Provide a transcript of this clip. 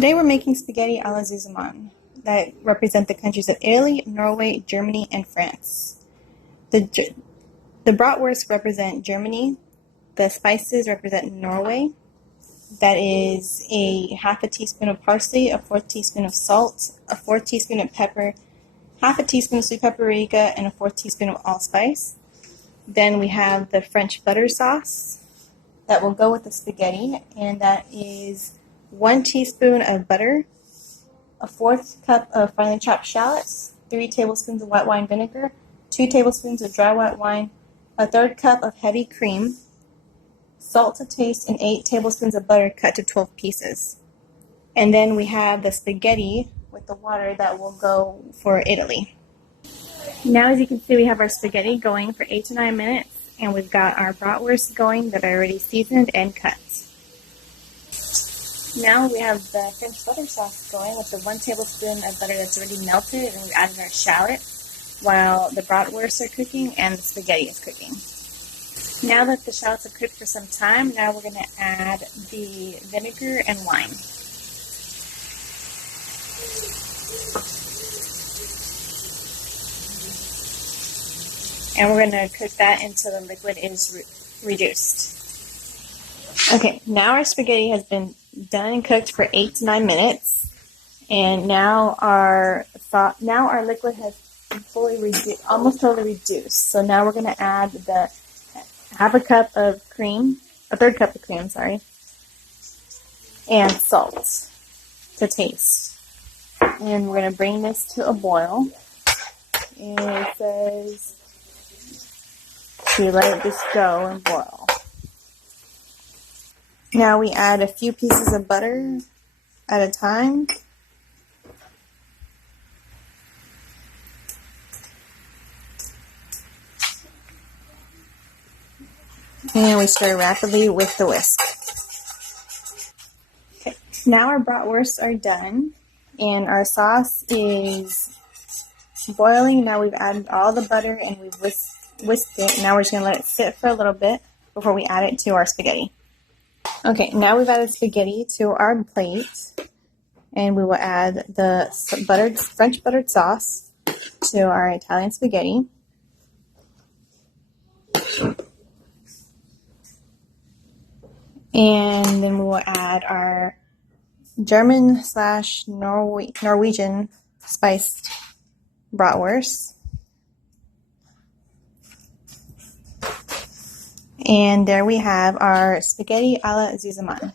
Today we're making spaghetti alla Zusammen that represent the countries of Italy, Norway, Germany, and France. The bratwurst represent Germany. The spices represent Norway. That is a half a teaspoon of parsley, a fourth teaspoon of salt, a fourth teaspoon of pepper, half a teaspoon of sweet paprika, and a fourth teaspoon of allspice. Then we have the French butter sauce that will go with the spaghetti, and that is 1 teaspoon of butter, a fourth cup of finely chopped shallots, 3 tablespoons of white wine vinegar, 2 tablespoons of dry white wine, a third cup of heavy cream, salt to taste, and 8 tablespoons of butter cut to 12 pieces. And then we have the spaghetti with the water that will go for Italy. Now, as you can see, we have our spaghetti going for 8 to 9 minutes, and we've got our bratwurst going that are already seasoned and cut. Now we have the French butter sauce going with the 1 tablespoon of butter that's already melted, and we've added our shallot while the bratwurst are cooking and the spaghetti is cooking. Now that the shallots have cooked for some time, now we're going to add the vinegar and wine. And we're going to cook that until the liquid is reduced. Okay, now our spaghetti has been done and cooked for 8 to 9 minutes, and now our liquid has fully almost totally reduced. So now we're going to add the half a cup of cream, a third cup of cream, and salt to taste. And we're going to bring this to a boil. And it says to let it just go and boil. Now we add a few pieces of butter at a time. And we stir rapidly with the whisk. Okay. Now our bratwursts are done, and our sauce is boiling. Now we've added all the butter and we've whisked it. Now we're just going to let it sit for a little bit before we add it to our spaghetti. Okay, now we've added spaghetti to our plate, and we will add the French buttered sauce to our Italian spaghetti. And then we will add our German/Norwegian spiced bratwurst. And there we have our spaghetti alla Zusammen.